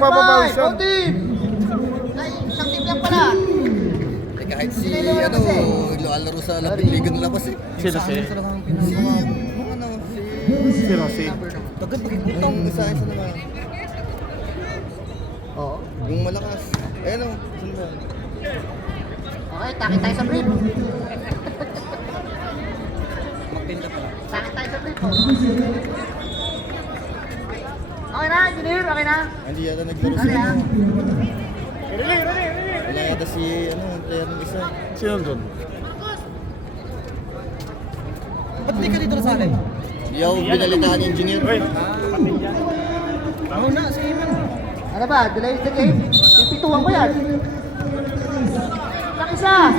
magpapapawis yun. Team! Ay, isang team lang pala. Eh, kahit si, laro sa ligon ng labas eh. Sino si? Si, ano, Si Rossi. Tagal pag-ikutang isa naman. Oo. Yung malakas. Ayun o, saan ba? Okay, takit tayo sa brief. Magtinda pala. Takit tayo sa brief. Okay na, engineer, okay na. Hindi yata naglaro Ano si yan? Wala yata si, ang player ng isa. Sino doon? Ba't di ka dito nasali? Hindi ako binalitaan ni engineer. Ako na, si Iman. Ano ba, delay the game? Pipituan ko yan. Lang isa.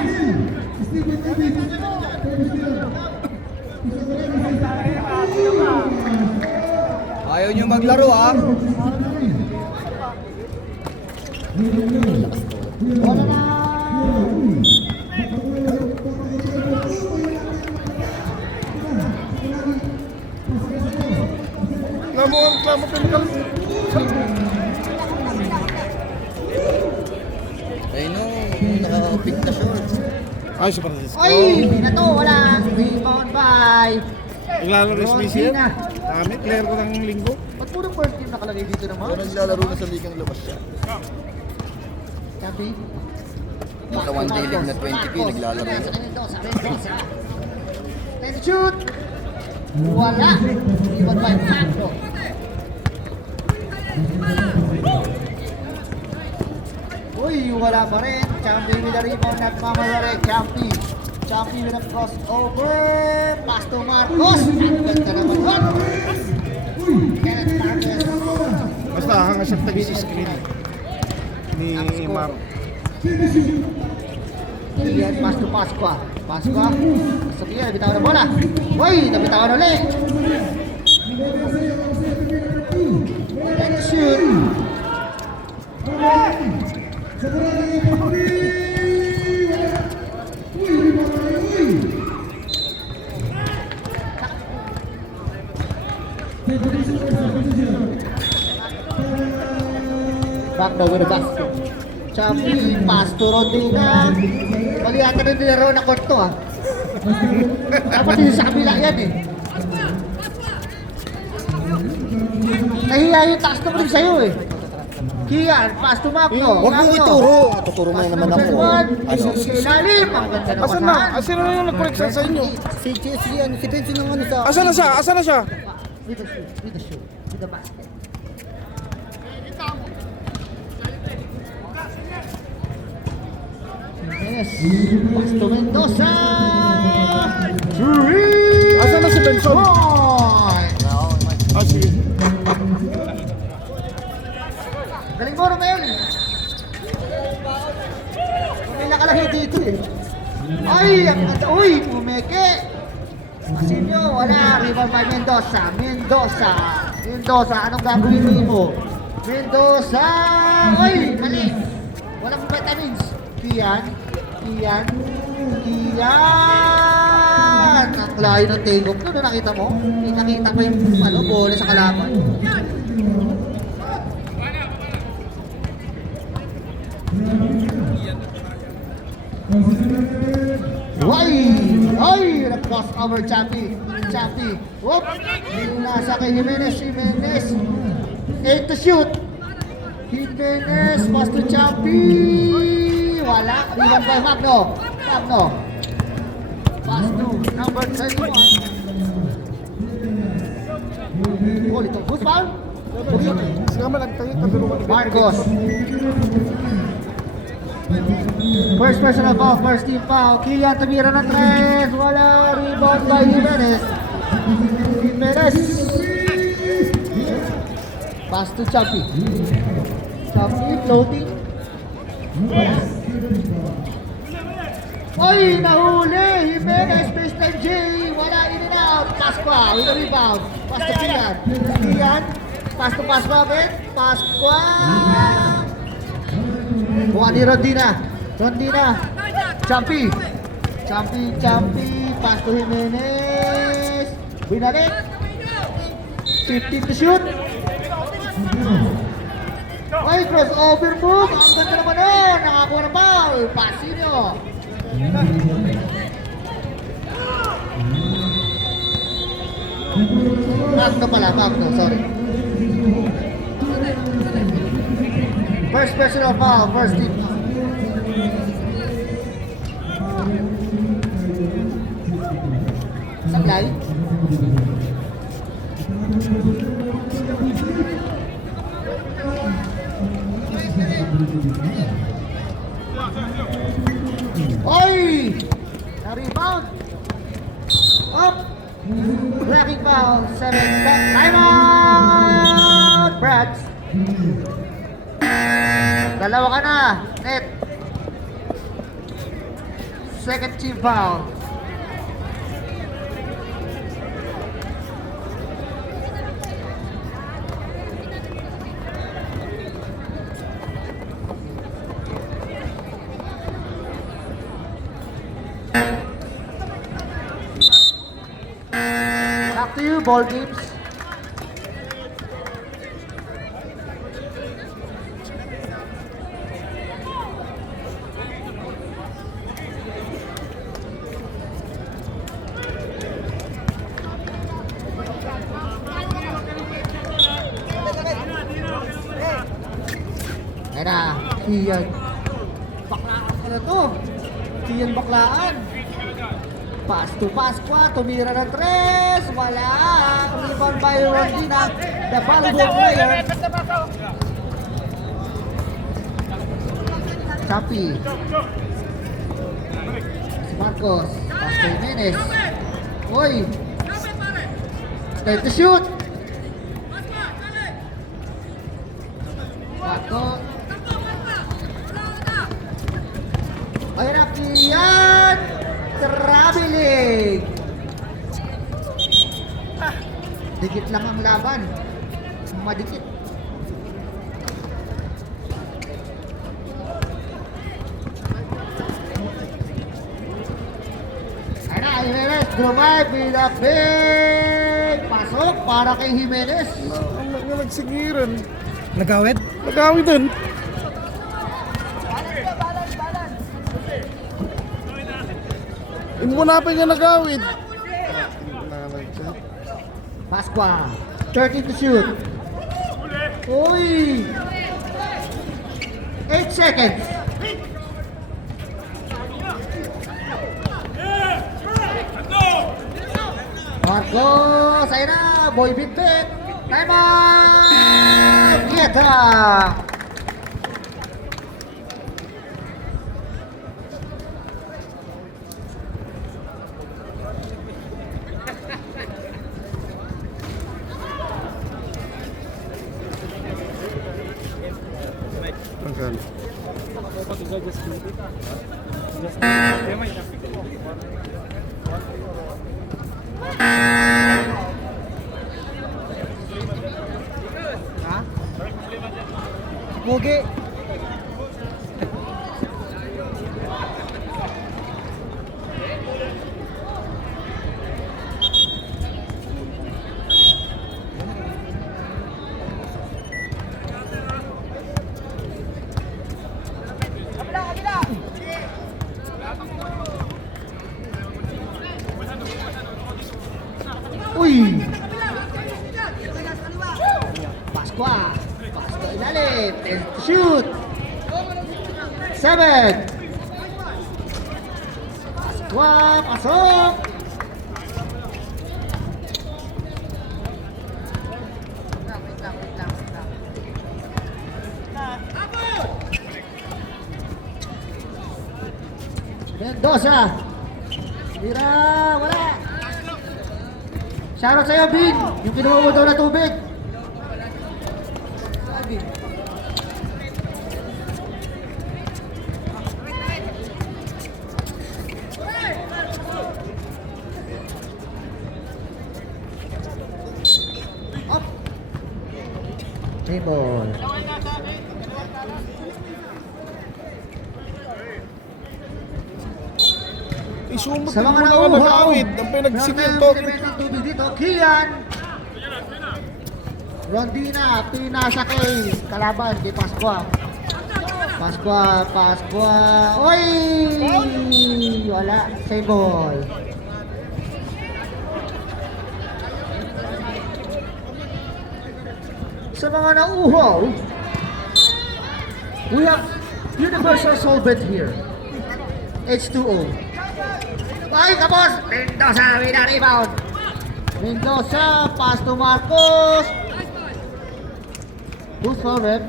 Ayaw nyo maglaro ah. Wala na. Klamo pinakal. Ayun o, naka-pick na shorts. Ay, si Francisco. Oy, hindi na to, wala. Rebound by. Naglalaro si Messi yan. Rosina. Kami, player ko ng linggo. Ba't puro first team nakalagay dito naman? So naglalaro na sa ligang labas siya. Sabi? Sa one day league na 20k naglalaro. Let's shoot! Wala! Iwan by Marco. Uy, wala pa rin. Champi with a rebound, nagmamalari. Champi with a crossover. Pass to Marcos. Ganda naman doon. Kenneth Marcos. Basta hanga siya tagi si screen. Ni Mar. Ian, pass to Pasqua. Pasqua. Sa kanya, nabitawan na bola. Uy, nabitawan ulit. Let's shoot. Back now with the basket. Champi, pass to Rodina. Mali yata na nilaro na court to ah. Dapat yun sa kabila yan eh. Nahiya yung taas ng rin sa'yo eh. Kian, pass to Magno. Huwag mong ituro. Tuturo mo naman ako. Ano? Ilalim. Ang ganda ng Asan na? pasahan. Asan na yung nag-correction sa inyo? Si Benson ng ano sa... Asan na siya? Asan na siya? With the shoot, with the shoot, with the basket. Yes, pass to Mendoza. Three. Asan na si Benson? Point. Ah, sige. Galing mo, Romel. May nakalahi dito eh. Ay, ang ganda. Uy, pumeke. Masinyo, wala. Rebound by Mendoza. Mendoza, anong gagawin mo? Mendoza. Uy, mali. Walang vitamins. Kian. Ang layo ng take-off doon, nakita mo? Nakita mo yung bola sa kalaban. Ay! Nag-cross over Champi. Whoop! Nasa kay Jimenez. 8 to shoot. Jimenez, pass to Champi. Wala. Rebound by Magno. Pass to number 31. Oh, ito. Who's foul? Sige naman, nagtayo. Tabiruan ni Marcos. First personal foul, first team foul. Kylian tumira ng tres. Wala. Rebound by Jimenez. Pass to Champi. Floating. Oy, nahuli! Jimenez, first time J. Wala, in and out. Pasqua with a rebound. Pass to Kylian. Pass to Pasqua again. Pasqua. Buka ni Rondina. Champi. Pass to Jimenez. Binalik. 15 to shoot. Ay, Ay, crossover move. Ang ganda naman nun. Nakakuha ng foul. Pasilyo. Magno pala, Magno. Sorry. First personal foul. First team. Sablay. Oy! Na-rebound. Up. Blocking foul. 7. Time out! Brads. Dalawa ka na. Net. Second team foul. Back to you, ball games. Ayan na, Kian. Baklaan ka na to. Kian baklaan. Pass to Pasqua, tumira ng 3, wala. Rebound by Rondina, the volleyball player. Chapi. Si Marcos, pass to Jimenez. Uy. Time to shoot. Marcos. Ayun na, Kian. Traveling! Dikit lang ang laban. Madikit. Ayun na, Jimenez. Drive with a big pasok para kay Jimenez. Ang nagsigiran. Nagawid? Nagawin dun. Muna pa nga nagawid. Pasqua. 13 to shoot. Uy! 8 seconds. Marcos, ayun na, boy bit-bit. Time out! Yeta! Magkano? Ha? Pugi. Uy! Pasqua. Pasqua ilalim. 10 to shoot. 7. Pasqua, pasok. Mendoza. Tira, wala. Shoutout sa'yo, Bin. Yung kinuha mo daw na tubig. Sabi. Up. Table. Isumot Sa mo mga na nauhaw. nagawid. Ang pinagsigil to. Tubig dito, Kian. Rondina, pinasa kay kalaban, kay Pasqua. Pasqua. Oy! Wala, save ball. Sa mga nauhaw, we have universal solvent here. H2O. Ay, kapos! Mendoza, with a rebound. Mendoza, pass to Marcos. Who's for rep?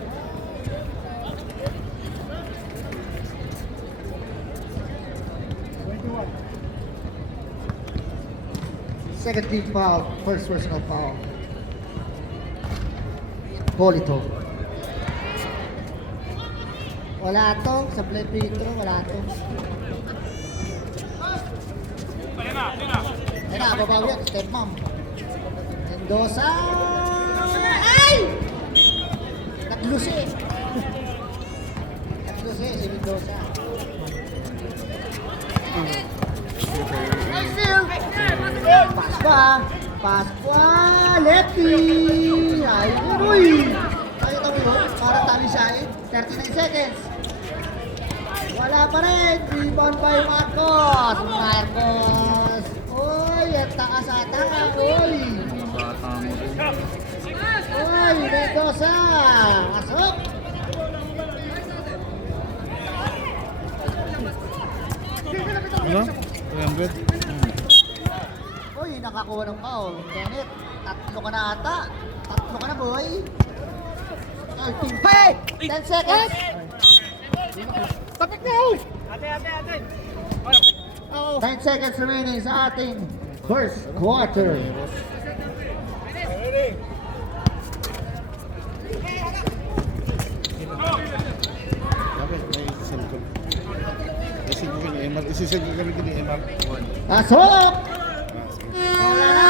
Second team foul, first personal foul. Polito. Wala to, sa play free throw, wala to. Ayun na, babawi yan, step mom. Mendoza! Ay! Naglusi si Mendoza. Ay, still! Pasqua! Lefty! Ay, uy! Ay, ito mo yun, parang tali siya eh. 39 seconds. Wala pa rin. Rebound by Marcos. Uy, ang taas ata. Uy! Uy, Mendoza! Masok! Ano? 300? Uy, nakakuha ng foul. Bennett, tatlo ka na ata. Tatlo ka na, boy. Hey! 10 seconds. Tapik na! Ate. 9 seconds remaining sa ating first quarter. Isisend ko kami kini Emar. Pasok! Wala na!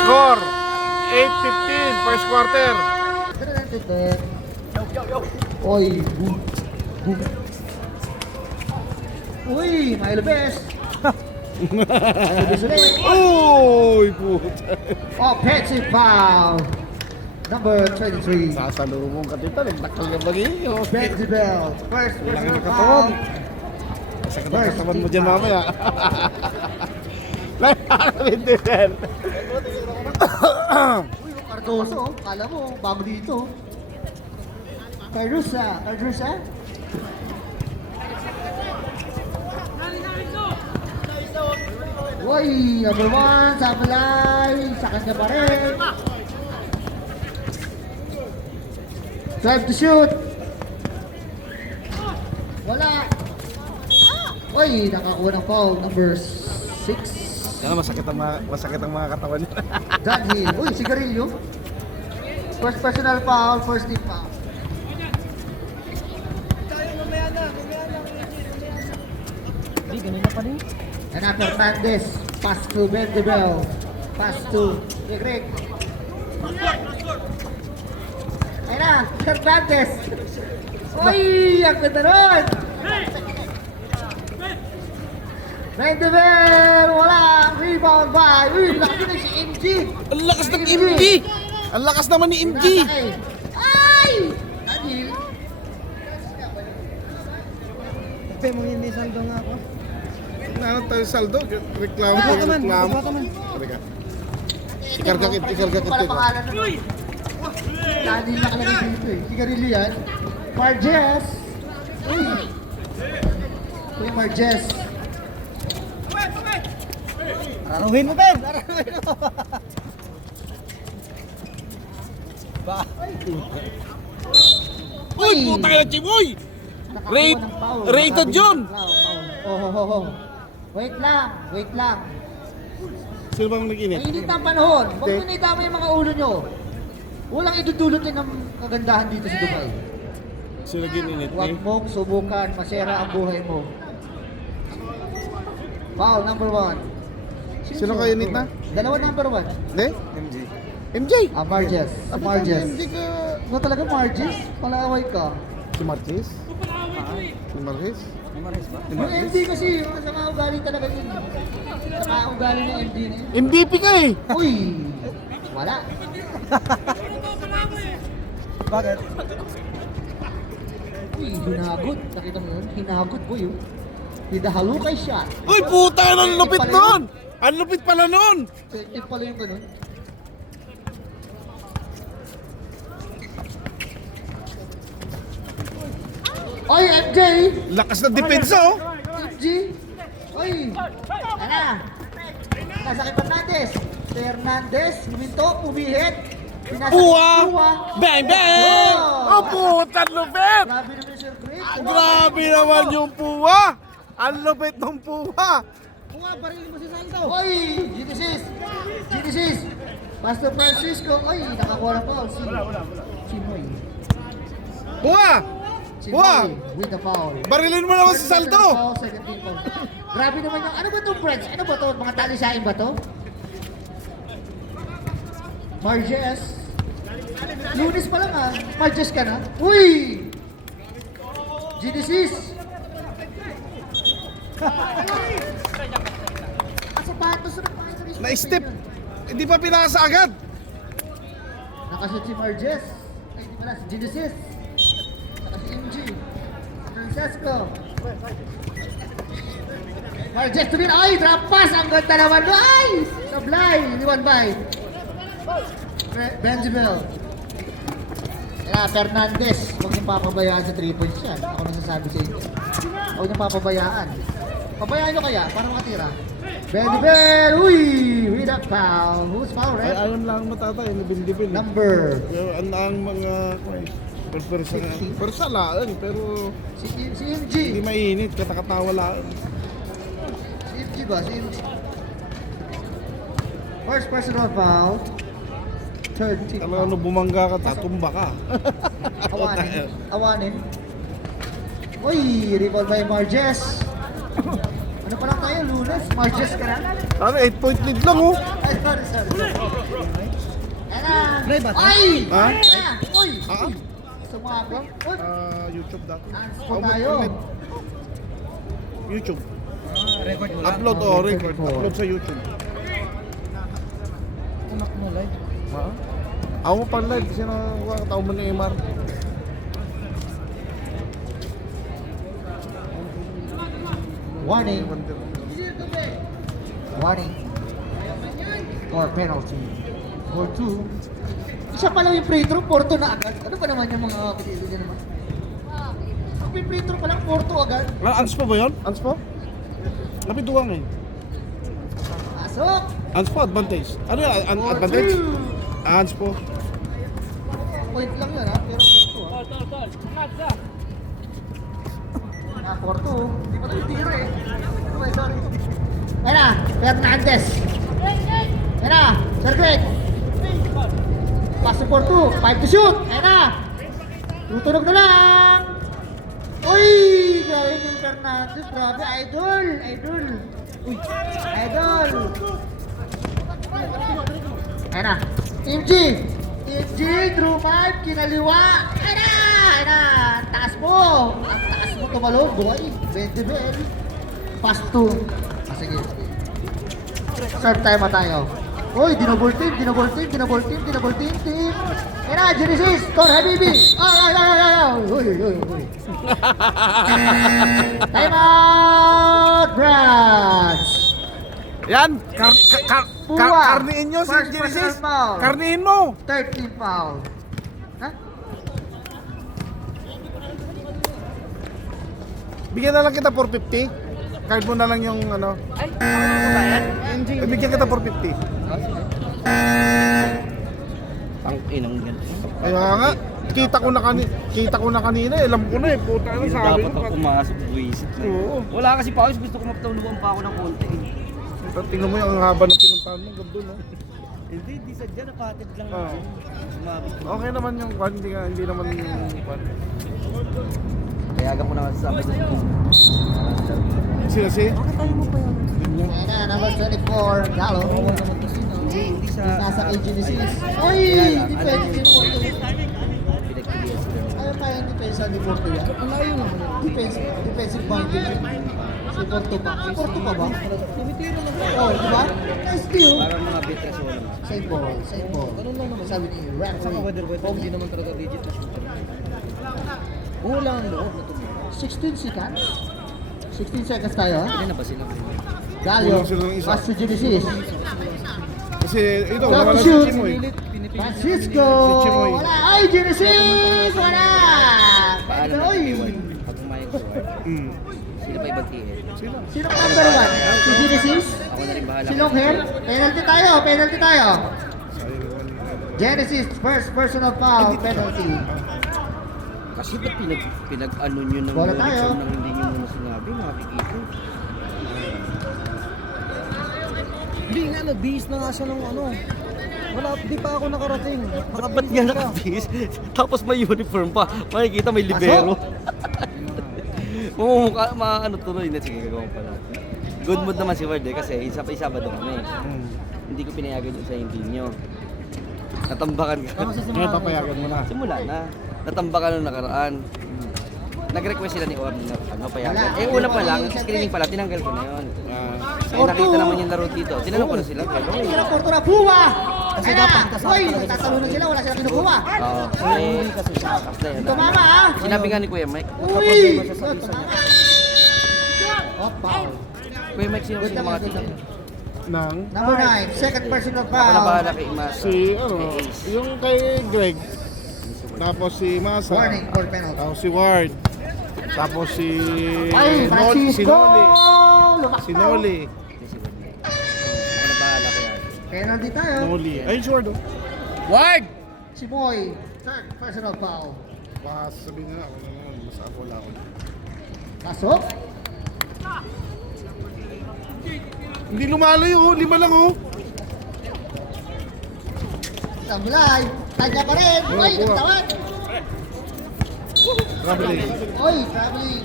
Score 8-15 first quarter. Uy! Boom! Uy! Milo Best! Uy, puta. Offensive foul! Number 23. Sasalubong ka dito, nagdakal ka ba niyo? Benji Bell. First Kailangan personal nakatawan. foul. Sakit ang katawan mo dyan mamaya. Hindi din. Uy, Cardoso. Kala mo, bago dito. Cardosa. Uy, number 1, Sablay. Sa kanya pa rin. Drive to shoot. Wala. Uy, nakakuha ng foul. Number 6. Yan masakit ang mga katawan niya. John Hill. Uy, sigarilyo. First personal foul, first team foul. Ana Fernandez. Pass to Bendebel. Pass to Greg. Ayun na, Fernandez. Uy, ang ganda nun. Bendebel, wala. Rebound by. Uy, laki na si MG. Ang lakas ng MG! Ang lakas naman ni MG! Ay! Daniel. Ano tayo saldo? Reklamo. Halika. Ikarga kit. Para pangalan nun. Daniel nakalagay dito eh. Sigarilyo yan. Marges. Uy. Uy, Marges. Araruhin mo, Ben! Araruhin mo! Uy, putang ina, Chimoy! Rated yun! Oh. Wait lang. Sino bang nag-init? Mainit na ang panahon. Huwag mo nitama yung mga ulo nyo. Walang idudulot din ng kagandahan dito sa Dubai. Sino nag-init? Huwag mong subukan, masera ang buhay mo. Foul, number 1. Sino kayo init na? Dalawa number 1. Hindi? MJ! Marges. MJ ka... Ano talaga Marges? Palaway ka. Si Marquez? Ni Marquez? Yung MD kasi, yung masama ugali talaga yun. Masama ugali ng MD na yun. MVP ka eh! Uy! Wala. Bakit? Uy, hinagot. Nakita mo yun? Hinagot boy yun. With the halukay shot. Uy, puta! Ang lupit nun! Ang lupit pala nun! Effective pala yung ganun. Oy, MJ! Lakas na depensa oh! MJ! Oy! Ano? Nasa kay Fernandez. Fernandez, huminto, umihit. Pinasa Puwa! Puwa. Bang, bang! Oh! Oh, puta, lupit! Grabe naman Sir Greg. Grabe naman yung puwa! Ang lupit ng puwa! Puwa, baril mo si Saldo. Oy! Genesis! Genesis! Pastor Francisco. Oy, nakakuha na foul. Si Moy. Puwa! Si Puwa! Moy with the foul. Barilin mo naman si Saldo! Foul, 17 foul. Grabe naman yung, ano ba to friends? Ano ba to? Mga talisain ba to? Marges. Lunes pa lang ah. Marges ka na? Uy! Genesis! Sapatos na pa. Na-step! Hindi pa pinasa agad! Nakashoot si Marges. Ay, hindi pala. Si Genesis. Saka si MG. Francesco. Marges to win. Ay, drop pass. Ang ganda naman. Ay! Sablay. Iniwan by Benjamin. Kaya Fernandez. Huwag niyong papabayaan sa 3 points yan. Ako nagsasabi sa inyo. Huwag niyong papabayaan. Pabayaan nyo kaya para makatira. Benjamin. Uy! With a foul. Who's foul, Ay, right? ayaw lang matatay, nabindibin. Number. Ang mga... Persa nga. Persa laan, pero Si MG. hindi mainit, katakatawa laan. Si MG ba? Si MG. First personal foul. Third team Talaga foul. ano bumangga ka, tatumba ka. Awanin. Awanin. Uy! Rebound by Marges. Ano pa lang tayo? Lunes? Marges ka na? Ano, 8-point lead lang oh. Ay, sorry. Ayan na. Ay! Ha? Ayan na. Uy! Ha? Sumabang. Uy! YouTube dati. Anspo tayo. YouTube. Record mo Upload o record. Upload sa YouTube. Umak mo live. Ha? Ako mo pa live, kasi nakakatawa mo ni Emar. Warning. Warning. Or penalty. Or 2. Isa pa lang yung free throw, 4-2 na agad. Ano ba naman yung mga kapitilo dyan naman? Ang free throw pa lang, 4-2 agad. Anspo ba yun? Anspo? Napituwang eh. Pasok! Anspo, advantage. Ano yan? Advantage? 4-2. Anspo. Point lang yun ha, pero 4-2 ha. Ah, 4-2. Hindi pa tayo tiro eh. Okay, sorry. Ayan na, Fernandez. Ayan na, Sir Greg. Pass to 4-2. 5 to shoot. Ayan na. Tutunog na lang. Uy! Galing yung Fernandez. Grabe, idol. Idol. Uy, idol. Ayan na. Team G. Team G, Drew 5, kinaliwa. Ayan na. Ayan na. Ang taas mo. Ang taas mo tumalon, boy. 20 bell. Pass to. Ah, sige. Serve time na tayo. Uy, dinouble team. Team. Ayan na, Genesis. Tor Habibi. Ay. Uy. Time out, Branch. Yan! Puwa. Karnihin nyo si First Genesis! personal foul. Karnihin mo! Third team foul. Ha? Bigyan na lang kita 450. Card mo na lang yung ano. Bigyan kita 450. Ang inang yan. Kaya nga, kita ko na kanina, alam ko na eh, puta na sabi Dapat ko. ako pumasok, buwisit na. Oo. Wala kasi pa ako, gusto ko mapatulungan pa ako ng konti. Tingnan mo yung haba ng pinuntahan mo, ganda no? Hindi sadya, napatid lang Oo. ako. Sumabit ko. Okay naman yung kwan, hindi naman yung kwan. Kaya agad ko na kasama sa Kasi, Ayan na, number 24, Galo. Hindi sa... Nasa kay Genesis. Uy! Hindi pwede yung Porto. Pinagpilihan sila. Ayaw pa yung depensa ni Porto yan. Ang layo naman. defensive minded. Si Porto pa. Si Porto pa ba? Oh, di ba? Nice deal. Parang mga bitres wala. Same ball, same ball. Sabi ni referee. Hindi naman talaga digit na shooter. Wala ang loob na tumira. 16 seconds. 16 seconds tayo. Hindi na ba sila? Galio. Kulang sila ng isa. Pass to Genesis. Kasi ito, Double wala na si shoot. Chimoy. Francisco. Si Chimoy. Wala. Ay, Genesis. Wala. Paano Oy. natin pag pumayag sa ward? Mm. Sila pa ibang tiil. Sila. Sino ang number 1? Si Genesis? Ako na rin bahala. Si Longhair? Penalty tayo, penalty tayo. Sayang naman. Genesis, first personal foul, penalty. Kasi ba't pinag-ano nyo ng Bola Rolex tayo. nang hindi nyo muna sinabi, makikita. Hindi nga, nag-bihis na nga siya ng ano. Wala, di pa ako nakarating. Ba't nga nakabihis? Tapos may uniform pa. Makikita may libero. Mamumukha, ano tuloy na. Sige, gagawin pa natin. Good mood naman si Ward eh, kasi isa-isa ba doon kami. Mm. Hindi ko pinayagan yun sa hindi nyo. Natambakan ka. Ngayon papayagan mo na. Simula na. Natambakan nung nakaraan. Nag-request sila ni Orm na ano, payagan. Wala. Eh una pa lang, screening pa lang, tinanggal ko na yun. Eh nakita naman yung laro dito. Tinanong ko na sila. Ay, sila Porto na buwa! Kasi Ayan dapat na. kasama Uy, talaga nagtatalunan sila, wala silang kinukuha. Oo. Eh, kasi siya. after yun. Tumama ah! Sinabi nga ni Kuya Mike. Uy! siya sa isa Tumama. Oh, foul. Kuya Mike, sino Good sino naman, mga good tiil? naman. Nang Number 9, second personal Ako na foul. bahala kay Imas. si, ano, yung kay Greg. Tapos si Masa. Warning for penalty. Tapos si Ward. Tapos si Ay, si Francisco! Noli. Lumaktaw. Si Noli. Ako na bahala kay Ate. Penalty tayo. Noli. Ayun, sure do. Ward! Si Moy, third personal foul. Baka sabihin na ako na naman. Basta ako wala ako. Pasok. Hindi lumalayo, oh. 5 lang oh. Tamlay. Tanya pa rin. Uy, kuha. nagtawad. Traveling. Uy, traveling.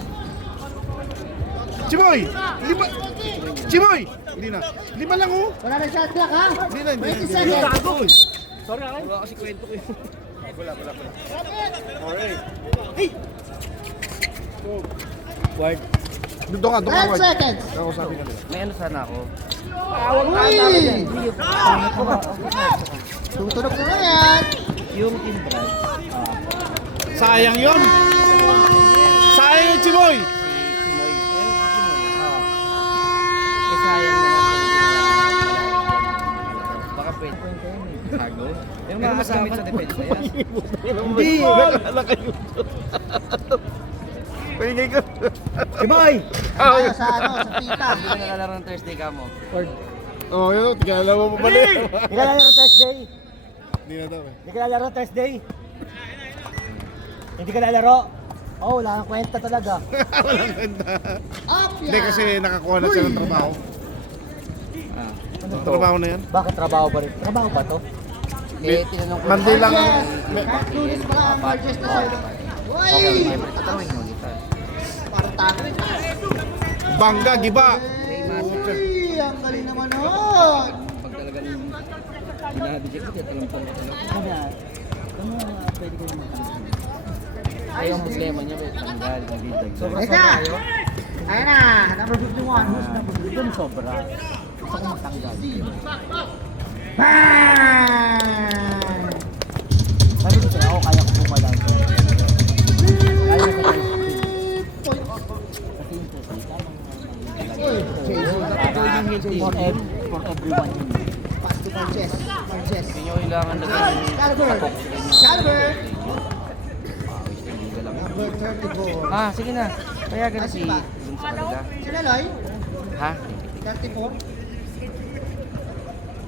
Chimoy! 5! Chimoy! Hindi na. 5 lang oh. Wala na shot clock ha? Hindi na, hindi na. 20 seconds. Wala kasi kwento ko yun. Ward, Dito ka, 10 Ward. seconds. Ako sabi ka nila. may ano sana ako. Uy! Tutunog na na yan. Yung Team Brad, Sayang yun! Sayang yung Chimoy! si Simoy. Eh, sayang naman. Baka pwede. Hago. Yung mga kasama sa depensa yan. Hindi! Nakala kayo. Pahingay ko. Ibay! Tayo sa ano, sa pita. Hindi ko nalalaro ng Thursday ka mo. Oo, yun. Tigala mo pa pala eh. Hindi ka lalaro Thursday. Hindi na daw eh. Hindi ka lalaro Thursday. Hindi ka lalaro. Oh, wala kang kwenta talaga. Walang ganda. Up yan. Hindi kasi nakakuha na siya ng trabaho. Ano to? Trabaho na yan. Bakit trabaho ba rin? Trabaho ba to? Eh, tinanong ko. Monday lang. Yes. Kahit lunes pa lang ang Marches na sa'yo. Okay, Uy! siyempre, tatanungin mo kita. Parang tago. Bangga, giba. Uy! Ang galing naman nun. Pag talagang binabigyan ko, tiyatalampang ko talaga. Sabi na, ano pwede ko naman Ay, yung problema niya, may tanggal, hindi dagdag. Ito na. Ayan na. Number 51. Who's number 51? Doon sobra. Gusto ko matanggal. Bang! Sabi ko sa'yo, ako kaya ko pumalang to. Kaya ko sa kasi yung puso, Uy! for everyone yun. Pass to Marches. Marches. Hindi nyo kailangan na ganun. Calvert. Calvert. Hindi ka lang. Number 34. Ah, sige na. Kaya ganun si Ba? dun sa kanila. Sino Loy? Ha? 34.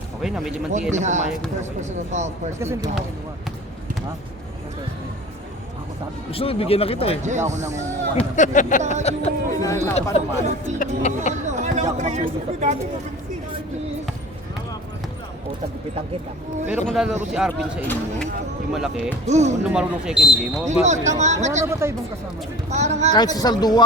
Okay na, may 5 On TL na behalf, pumayag. first personal foul, first Kasi team hindi mo foul. ako kinuha. Ha? Ako sabi ko. Gusto mo, bigyan na kita eh. Hindi ako nangunguha ng credit. Hindi ako masuli sa credit. O, tagpitan kita. Pero kung lalaro si Arvin sa inyo, yung malaki, kung lumarunong second game, Hindi mababa yun, tama ka Wala na dyan. ba tayo ibang kasama dito? Parang nga. Kahit si Saldua.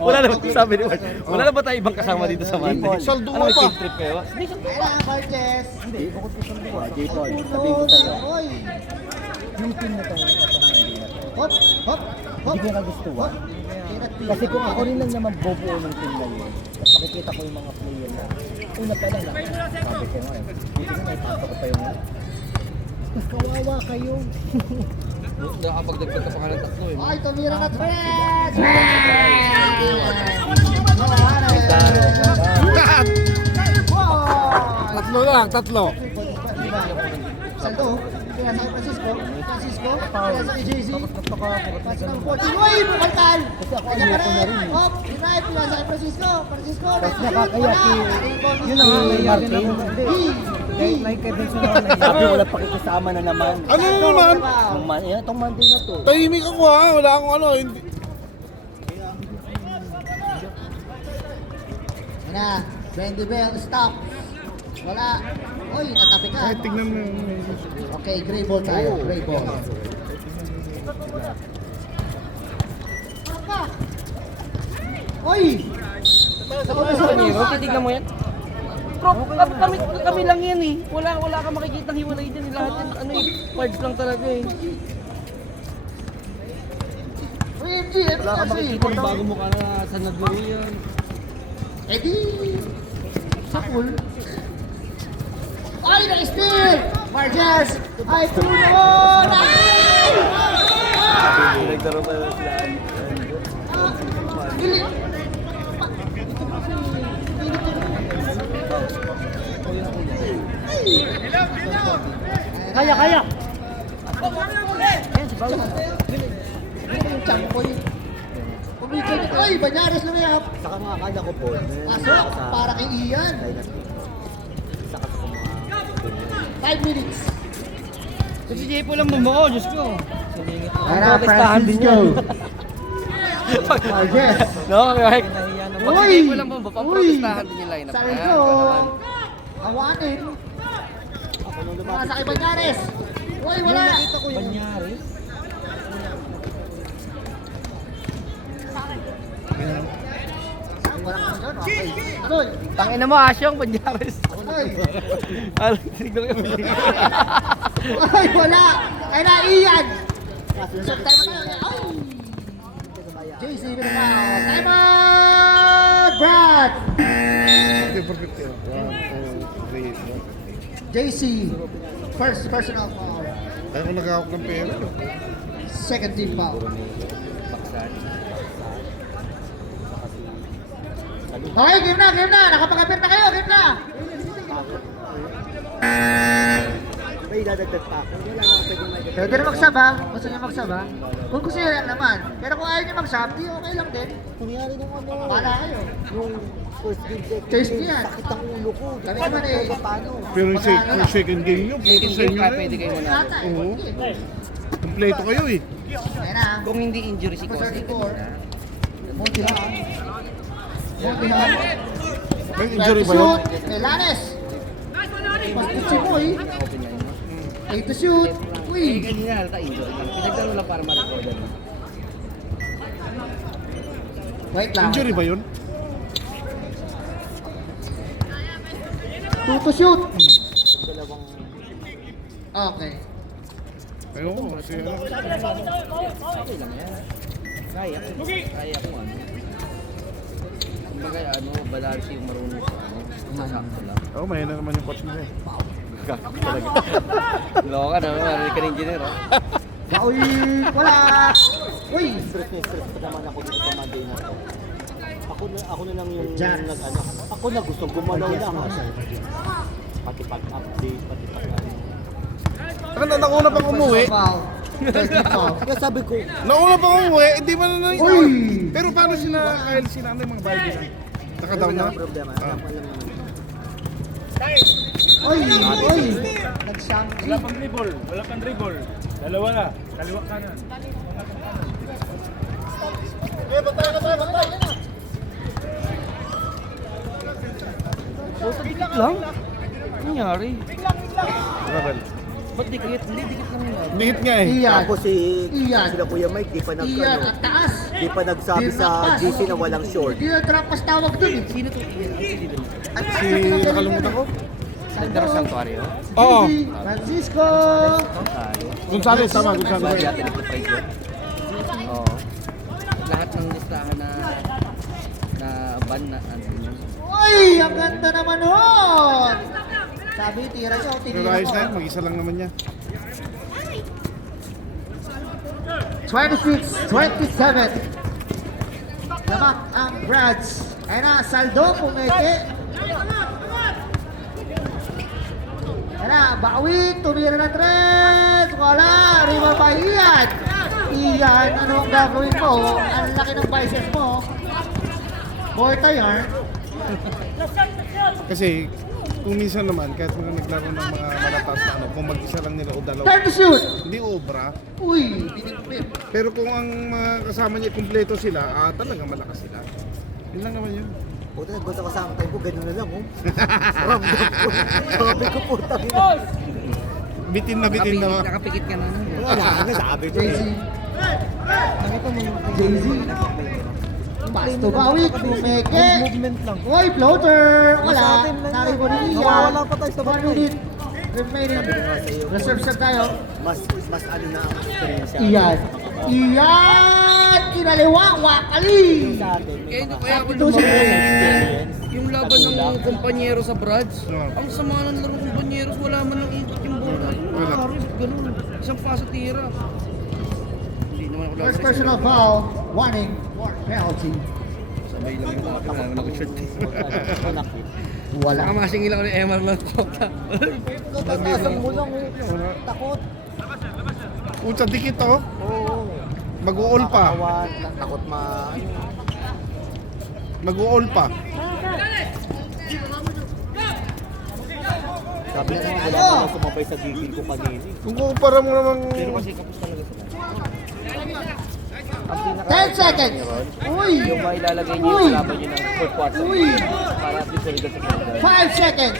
Wala na ba sabi ni Ward? Wala na ba tayo ibang kasama dito sa Monday? Saldua Ano, may pa. field trip kayo? Kailangan Marches. Hindi, bukod ko sa mga. J-Paul, sabihin ko sa'yo. Uy! Yung team na to, itong hindi na to. Hop! Hop! Hindi ko kagustuhan. Kasi kung ako rin lang naman bubuo ng team na yun, at makikita ko yung mga player na una pa lang, sabi ko nga hindi ko may pasok ko pa yung mas kawawa kayo. Nakapagdagdag ka pa nga ng tatlo eh. Ay, tumira na Fred! Tatlo lang, tatlo. Saldo, pinasa kay Francisco. Francisco, pinasa kay JC. Pasok ng 14. Uy, bukaltal! Kanya pa rin. Hop, denied, pinasa kay Francisco. Francisco, Tapos nakakaya yun ang nangyayari na mo. Hindi. May Kevin sa naman. Sabi wala pakikisama na naman. Ano naman? Itong Monday na to. Tahimik ako ha, wala akong ano. Hindi. Yan na, Brandy Bell, stop. Wala. Uy, natapi ka. Ay, tignan mo. Okay, gray ball tayo. Gray ball. Uy! Titignan mo yan. Bro, kami lang yan eh. Wala ka makikita hiwalay dyan. Lahat yan, ano eh, parts lang talaga eh. Uy, MG, Wala ka makikita yung bago mo ka na sa naglaro yan. Edi! Sa pool. Ay, na-steal! Marges! Ay, tulon! Ay! Nagdaro pa na sila. Kaya, kaya! Ayan, si Paul. Yun yung champoy. Pumigil nito. Ay, Banyares na may hap. Saka nga akala ko po. Pasok, para kay Ian. 5 minutes. Si Jepo lang bumuo, Diyos ko. Para Francisco. Marges. No, correct. Pag si Uy! Jepo lang bumuo, paprotestahan din yung lineup. Sarito. Hawanin. Nasa kay Banyares. Uy, wala. Banyares? Aloy. Tangina mo, Asyong, Banyares. Aloy. Tignan ko yung Ay, wala. Ay, na, Ian. So, time out na. Ay. JC, time out, Brad. 50-50. JC, first personal foul. Kaya ko nag-awak ng pera. Second team foul. Okay, game na, game na. Nakapag-appear na kayo, game na. May dadagdag pa ako. Wala na ako pwede may Pwede na mag-sub ha. Gusto niya mag-sub ha. Kung gusto niya lang naman. Pero kung ayaw niya mag-sub, di okay lang din. Nangyari nung ano. Bahala kayo. Yung first game, Taste niya. sakit ang ulo ko. Kami naman eh. Paano? Pero yung second game nyo, puto sa inyo na pwede yun. kayo manalo. Yata eh. Oo. Sige. Kompleto kayo eh. Ayan na. Kung hindi injury si Number Kosi. 34. Montihan. Montihan. May injury ba yun? Shoot. Melanes. Pastuchi mo eh. 8 to shoot. Uy. Kanina halata injury. Pinagdaro lang para ma-recordan. Wait lang. Injury ba yun? 2 to shoot. Okay. Ayoko, kasi ano. Okay lang yan. Kaya ko ano. Kumbaga ano, Balarsi yung marunong sa ano. Masakto lang. Oo, mahina naman yung coach nila eh. Talaga. Loka na, marinig ka ng engineer ha. Uy. Wala. Uy. Stress pa naman ako dito sa Monday na to. Ako na lang yung Jacks. nag-ano. Ako na gusto gumalaw lang. Pati pag-update, pati pag-ano. Nauna pang umuwi. Foul. First team foul. Kaya sabi ko, Nauna pang umuwi, hindi man na Uy. Pero paano kahit sila yung mga bahay nila? Nakadown na? walang problema. Alam naman. Uy. Uy. Nag-shanky. Wala pang dribble. Dalawa na. Kaliwa kanan. Boto dikit lang. Ano nangyari? Gravel. Ba't dikit? Hindi, dikit lang yun. Dikit nga eh. Iyan. Tapos Iyan. sila Kuya Mike, di pa Iyan. nagkano. Ang taas. Di pa nagsabi sa GC na walang short. Hindi na drop pass tawag dun eh. Sino to? Sino to? At Si nakalimutan ko. Nagdaro Santuario? Oo. Francisco. Santuario. Gonzales, tama, Gonzales. Dati nag-price yun. Oo. lahat ng listahan na ban na ano yun. Uy, ang ganda naman nun! Sabi, tira niya, Pero tinira ayos na yan, ko. mag-isa lang naman niya. 26-27. Lamak ang Brads. Ayan na, Saldo, pumeke. Ayan na, Bawi, tumira ng tres. Wala, River by Ian. Ian, ano ang gagawin mo? Ang laki ng biceps mo. Boy Tayar. Kasi kung minsan naman, kahit mga naglaro ng mga malataas na ano, kung mag-isa lang nila o dalawa, Time to shoot. hindi obra. Uy, binigpit. Pero kung ang mga kasama niya kumpleto sila, talagang malakas sila. Yun lang naman yun. Puta, nagbasa ko sa akin tayo po, gano'n na lang, oh. Ramdam ko. Sabi ko po, tangin. Bitin na bitin na. Nakapikit ka na nun. Wala nga, sabi ko Jay-Z. eh. Nakita mo yung Jay-Z. Pasto Bawi, pumeke. movement lang. Uy, floater! Wala. Sa atin lang Nari yan. ko ni Ian. Nawawala pa tayo sa 1 bato. minute. Remaining. Sabi ko nga sa iyo, Reserve set tayo. Mas ano na ang experience Iyan. Iyan! Kinaliwa, wakali! sa atin. May Kaya, mga kaya ako Ito si experience. yung laban ng kumpanyero sa Brads, Oo. ang sama ng laro ng kumpanyeros, wala man nang ikot yung bola. Wala. Ganun. Isang paso tira. Hindi naman ako First personal foul. Warning. Penalty. Sabay lang yung mga kailangan nag-shot. Wala. Saka masingil ako ni Emar lang kota. Tatasan mo lang, oh. Takot. Utsa dikit oh. Oo. Mag-uol pa. Kawan, takot Mag-uol pa. Sabi na naman, wala mo lang sumabay sa gigil ko kanina. Kung kukumpara mo namang... Pero kasi kapos talaga sila. Ang pinaka 10 seconds. Uy! Yung ba ilalagay niyo Uy! yung laban niyo ng fourth quarter Uy! para at least solid sa final. 5 seconds.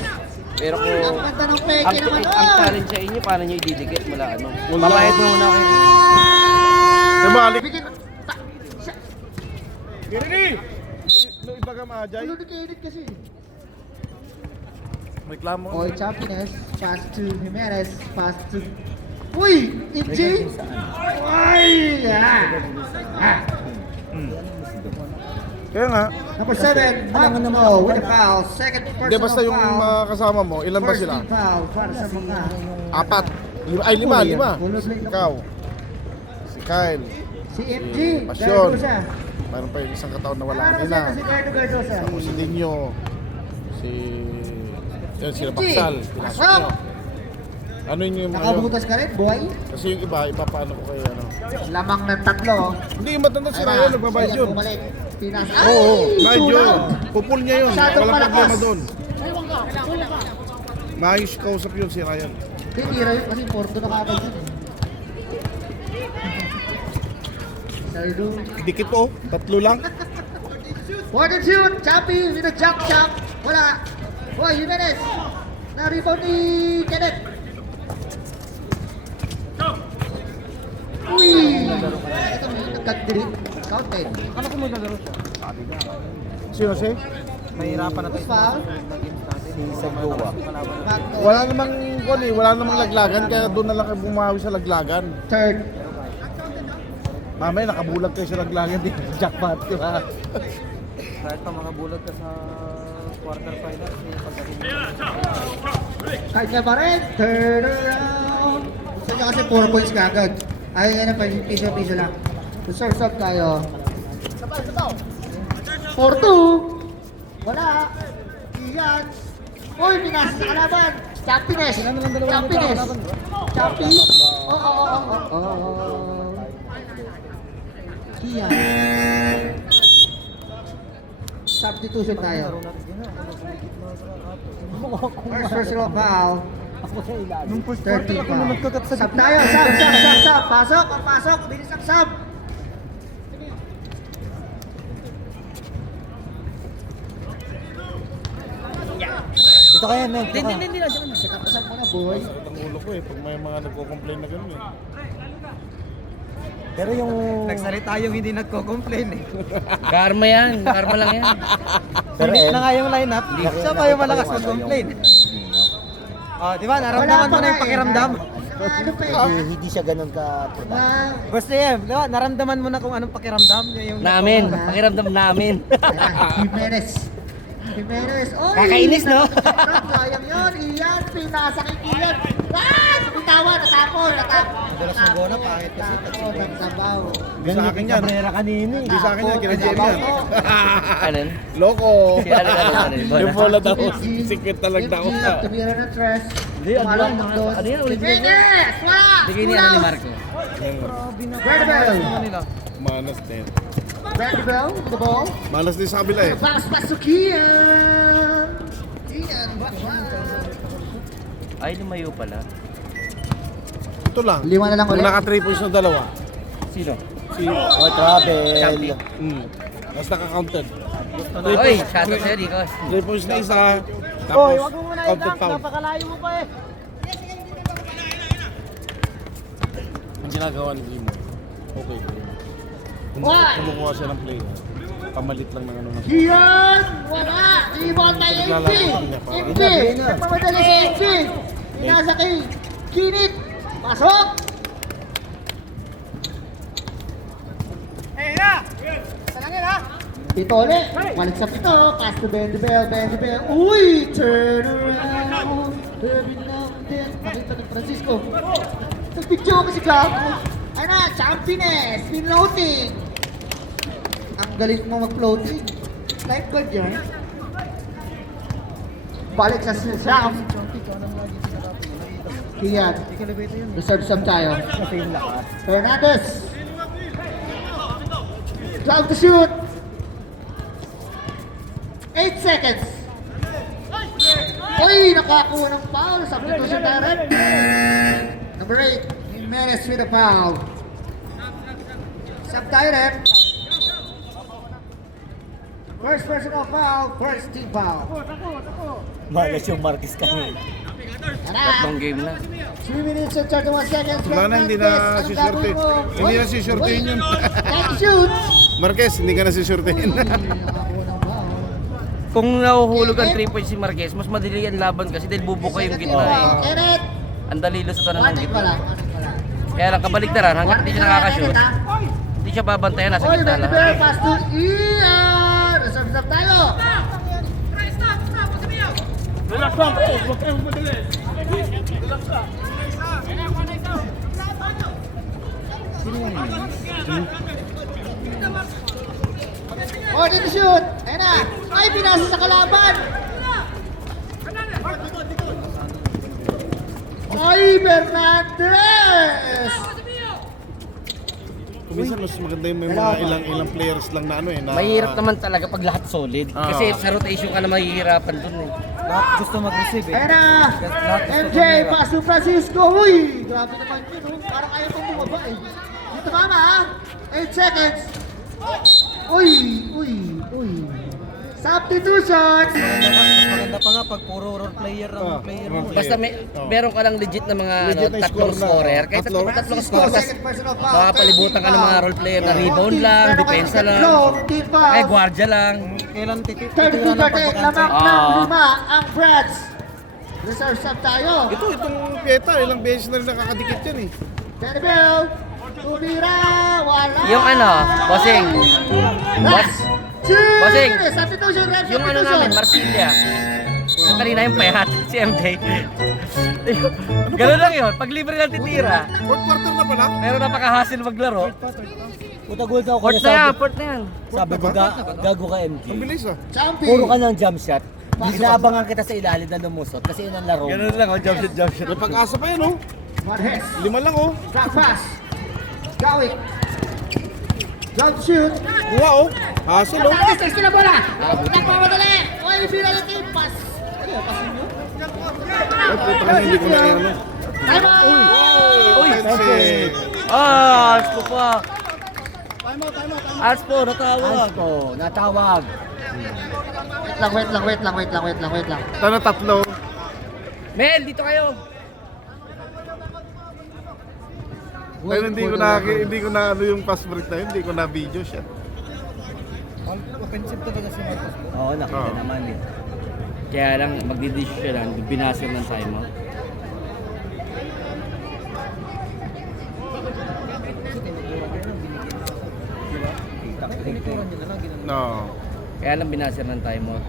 Pero kung Ang ganda ng peke naman. ang Oh! challenge sa inyo, paano niyo ididikit mula ano? Wala. Papayad mo muna kayo. Balik. Bigyan. Kiri! No iba ka maajay. Ulo ni Kenneth kasi. Reklamo. Oy, Champines. Pass to Jimenez. Pass to... Uy! Inji! Uy! Yeah! Ah. Kaya nga, Number 7, Magno with a foul. Second hindi personal basta yung foul. mga kasama mo, ilan ba First sila? team foul para sa mga... 4. Ay, 5. Bulog lang. Ikaw. Si Kyle. Si MG. Pasyon. Gardosa. Mayroon pa yung isang kataon na wala Para kanina. sa si Gardo Gardosa. Tapos si Dinyo. Si... Yan, sila MG. Paksal. Pinasok Pasok. nyo. Ano yun yung mga yun? Nakabutas ka rin, boy. Kasi yung iba, ipapaano ko kayo ano. Lamang ng tatlo. Hindi, matanda si Ryan, nagbabayad yun. Bumalik. Pinas. Oo, Ay! bayad yun. Tulang! Pupul niya yun. Masyadong Walang problema malakas. doon. Maayos kausap yun si Ryan. Hindi, tira yun kasi Porto nakakal yun eh. Saldo. Dikit oh, 3 lang. Point and shoot! Chappy with a jump shot. Wala. Boy, Jimenez. Na-rebound ni Kenneth. Uy! Ito mo yun, nagkag-delete. Counted. Ano kung maglalaro siya? Sino si? Mahirapan na tayo Foul. si Sagua. Magno. Wala namang wala namang laglagan kaya doon na lang kayo bumawi sa laglagan. Third. Mamaya nakabulag kayo sa laglagan din. Jackpot ko ha. Kahit pa mga bulag ka sa quarterfinals, may pagdating Kanya pa rin. Turn around. Gusto nyo kasi 4 points kagad. Ayaw na pa, piso-piso lang. Reserve tayo. 4-2. Wala. Iyan. Uy, pinasa sa kalaban. Champines. Champines. Champi. Oo. Iyan. Substitution tayo. First personal foul. Nung first 30 quarter ako na nagkakat sa Sub tayo, sub. Pasok, pasok. Bilis ang sub. Ito kaya, Ned. Hindi na. Sub mo na, boy. Sakit ang ulo ko eh pag may mga nagko-complain na gano'n eh. Pero yung... Nagsalita yung hindi nagko-complain eh. Karma yan. Karma lang yan. Sulit na nga yung lineup, siya pa yung malakas mag-complain. Oh, di ba? Naramdaman mo na yung pakiramdam. Ano pa Hindi siya ganun ka Na, Basta yan, diba? Naramdaman mo na kung anong pakiramdam niya yung... Namin, pakiramdam namin. Jimenez. Oy! Kakainis, no? Sayang yun. Iyan, pinasakit Iyan. Bitawan, natapon. Madalas yung bola, pangit kasi. Nagsabaw. Hindi sa akin yan. Cabrera kanina Hindi sa akin yan, kina Jem yan. Alin? Loko. Si ano? Yung bola daw, sikit talaga daw. Tumira ng tres. Hindi, ano yan, ulit yan. Jimenez! Wala! Bigay niya ni Marco. Bernabel. Manas din. Bernabel, with the ball. Malas din sa kabila eh. Pass to Kian. Kian, Ay, lumayo pala. Ito lang. 5 na lang Kung ulit. naka 3 points na dalawa. Sino? Si... Oh, travel. Champion. Tapos naka-counted. Oy, shoutout sa'yo, Ricos. 3 points na isa. Tapos counted foul. Napakalayo mo pa eh. Ang ginagawa ni Gino. Okay. Why? Kumukuha siya ng play. Pamalit lang ng ano na. Kian! Wala! Ibon na MP! MP! Nagmamadali si MP! Pinasa kay Kinit! Pasok! Pitole! Balik sa pito! Pass to Bendibel! Uy! Turn around! Turn din! Nakita ni Francisco! Nag-picture kasi gago! Ano na? Championess! Spin loading! Ang galing mo mag-floating. Lifeguard yan. Balik sa Sam. Kian. Reserve sub tayo. Kasi yung lakas. Fernandez. Drive to shoot. 8 seconds. Uy, nakakuha ng foul. Substitution direct. Number 8. Jimenez with a foul. Sub direct. First personal foul, first team foul. Malas yung Marquez kanina. Tatlong game na. 3 minutes and 31 seconds. Wala na, hindi na Fernandez, si anong gagawin Shorty. mo? Hindi na Uy, si Shorty uy, yun. Time to shoot. Marquez, hindi ka nasisurtein. Nakakuha ng foul. Kung nahuhulog ang 3 points si Marquez, mas madali ang laban kasi dahil bubuka yung gitna eh. Kenneth. Ang dali lusutan ng Warning pala. gitna. Kaya lang kabaliktaran, hanggat hindi siya nakakashoot, hindi siya babantayan, nasa Oy, gitna Bendiver, lang. pass to Ian. Reserve tayo. Relax lang, pre. Huwag kayong madalis. Relax lang. Oh, dito shoot. Ayun na. Ay, pinasa sa kalaban. Ay, Fernandez. Kuminsan mas maganda yung may mga ilang players lang na ano eh. Na, Mahirap naman talaga pag lahat solid. Kasi sa rotation ka na mahihirapan dun eh. Lahat gusto mag-receive eh. Ayun na. Lahat gusto MJ, pass to Francisco. Uy, grabe naman yun. Oh. Parang ayaw pang bumaba eh. Dito mama ha. 8 seconds. Uy. Substitution. Maganda pa nga pag puro role player ang player mo. Basta meron ka lang legit na mga Legit na tatlong score na. scorer. Kahit Tatlo. tatlong Francisco, scorer, tas second personal foul. makapalibutan ka ng mga role player na rebound lang, depensa lang, ay guardia lang. Kailan 32-38, titira ng lamang pagbakansa? ng 5 ang Preds. Reserve sub tayo. Itong Pieta, ilang beses na rin nakakadikit yan eh. Bernabel, tumira, wala. Yung ano, bossing. Last. Bossing. Substitution, ref, Yung ano namin, Marsilia. Yung kanina yung payat, si MJ. Ganun lang yun, pag libre lang titira, Fourth quarter na pala. pero napaka-hassle maglaro. Puta gold ako Port kaya na yan, sabi. port na yan. Sabi ko, gago ka MJ. Ang bilis ah. Champion. Puro ka ng jump shot. Inaabangan kita sa ilalim na lumusot kasi yun ang laro. Ganun lang, oh, jump shot. May pag-asa pa yun oh. Marquez. 5 lang oh. Drop pass. Gawik. Jump shoot. Kuha oh. Hassle oh. Fernandez, next na bola. Nagpamadali. Oy, bila na team pass. Ano, pasin nyo? Ay, puta ka, hindi ko na yan ano. Time out. Uy, Offensive. Aspo pa. Aspo, natawag. Aspo, natawag. Wait lang. Tano tatlo. Mel, dito kayo. Pero hindi ko na ano yung pass break na yun. Hindi ko na video siya. Offensive talaga si Marcos. Oo, nakita Oo. naman eh. Kaya lang, magdidesisyon siya lang, binasir ng time mo. Tinituran nila lang, ginagawa. No. Kaya lang binasir ng timeout.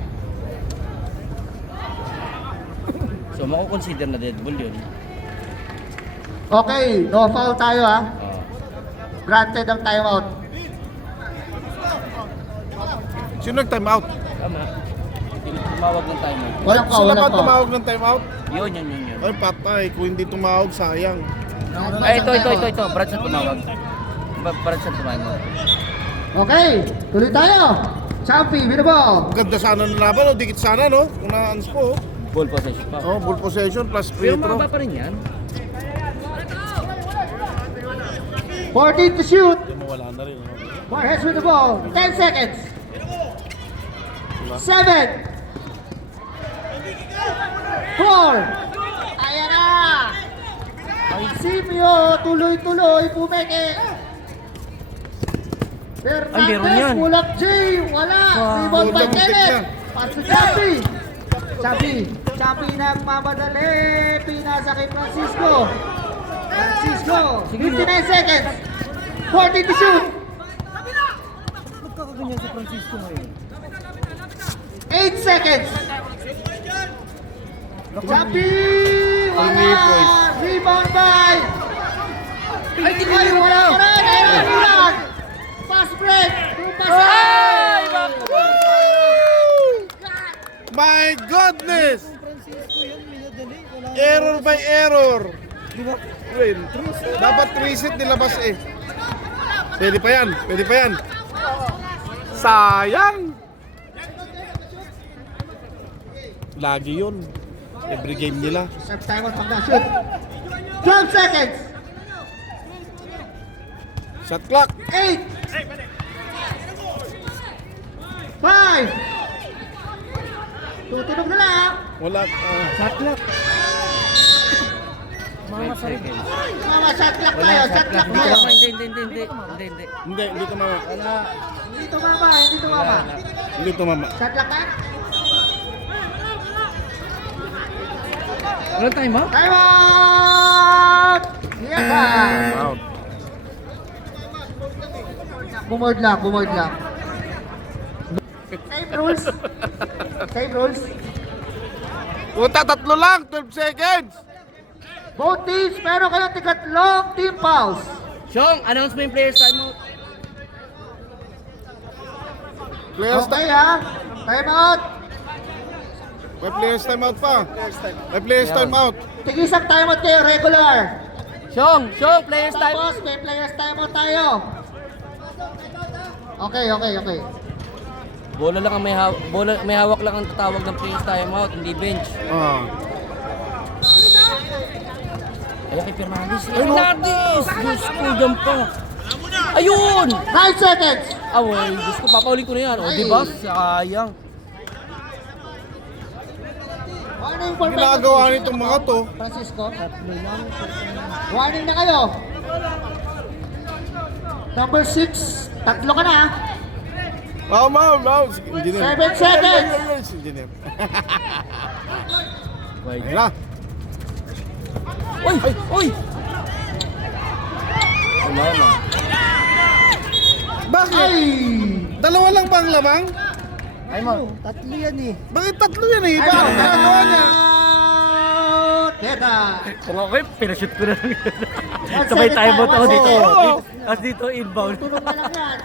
So, makukonsider na dead ball yun. Okay, no foul tayo ha. Oo. Granted ang timeout. Sino nag-time out? Tama. Tumawag ng timeout. Walang foul, Sila ba walang foul. tumawag ng time out? Yun. Ay, patay. Kung hindi tumawag, sayang. Ay, ito. Brad siya tumawag. Brad siya tumawag. Okay, tuloy tayo. Champi, binaball. Ganda sana ng laban, o dikit sana, no? Kung na-ans ko. Ball possession pa. Oh, ball possession plus free Pero throw. mababa pa rin yan. 14 to shoot. Hindi mawala na rin. No? Warheads with the ball. 10 seconds. 7. 4. Ayan na. Simio, tuloy-tuloy, pumeke. Ay, meron Fernandez, yan. pull up J. Wala. Rebound by Pull up Kenneth. niya. Pass to Champi. Champi nagmamadali. Pinasa kay Francisco. 59 seconds. 40 to shoot. Magkakaganyan si Francisco ngayon. 8 seconds. Champi! Wala! Rebound by! Ay, wala pa rin! Ayun, ulan! Fast break! Ay! My goodness! Francisco yan, minadali. Wala Error by error. Di ba? Wait, dapat 3 set nilabas eh. Pwede pa yan. Sayang! Lagi yun. Every game nila. Serve time out pag na-shoot. 12 seconds! Shot clock. 8! 5! Tutunog na lang! Wala. Shot clock! 12 seconds. Mama, shot clock Wala, tayo! shot Shot clock clock. tayo! Hindi. Hindi tumama. Hindi tumama, hindi tumama. Hindi tumama. Shot clock tayo! Walang time out? Time out! Yes! Out. Bumord lang. Same rules. Puta, 3 lang. 12 seconds. Both teams, meron kayong tigatlong team fouls. Shong, announce mo yung players timeout. Players Okay ha? Time out. May players time out pa. May players time out. Tigisang time out kayo, regular. Shong, players time. Tapos may players time out tayo. Okay. Bola lang ang may hawak lang ang tatawag ng players timeout, hindi bench. Ay, kay Fernandez. Fernandez! Diyos ko, dyan pa. Ayun! 9 seconds. Away, Diyos ko, papauling ko na yan. O, Ay. diba? Sayang. Warning for Ginagawa nitong mga to. Francisco. Warning na kayo. Number 6. Tatlo ka na. Ma'am. Engineer. 7 seconds. Yes, engineer. Ayun na. Uy! Wala na. Bakit? Ay! Dalawa lang ba ang lamang? Ay, ma. Tatlo yan eh. Bakit 3 yan eh? Bakit ginagawa niya? Keta. Kung ako pinashoot ko na lang yun. One Sabay second timeout time, ako one dito. second. Tapos dito inbound. Tunog na lang yan.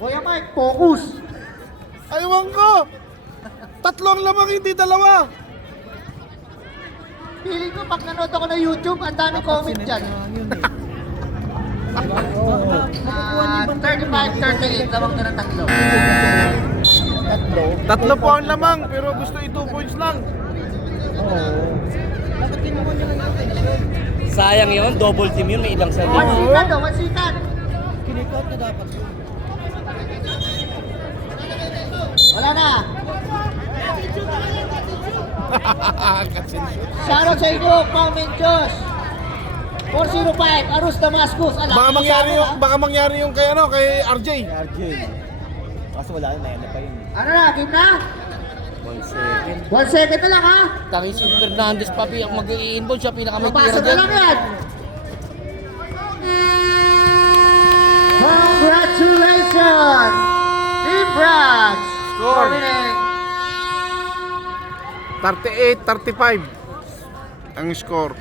Kuya Mike, focus. Aywan ko. 3 ang lamang, hindi 2. Feeling ko pag nanood ako ng YouTube, ang dami comment dyan. Yun eh. 35-38, lamang na ng tatlo. Tatlo po ang lamang, pero gusto 2 points lang. Bakit kinuha niya lang yung attention? Sayang yun, double team yun, may ilang sa One second daw, 1 second. Kinikot na dapat yun. Wala na. Kasi Shoutout sa inyo, comment Josh. 405, Arus Damascus. baka mangyari yung kay RJ. RJ. Kaso wala na pa yun. Ano na, game na? 1 second. 1 second na lang ha. Tangi si Fernandez pa ang mag-i-inbound siya, pinakamay Mabasa tira na dyan. lang yan. Congratulations! 38-35 ang score.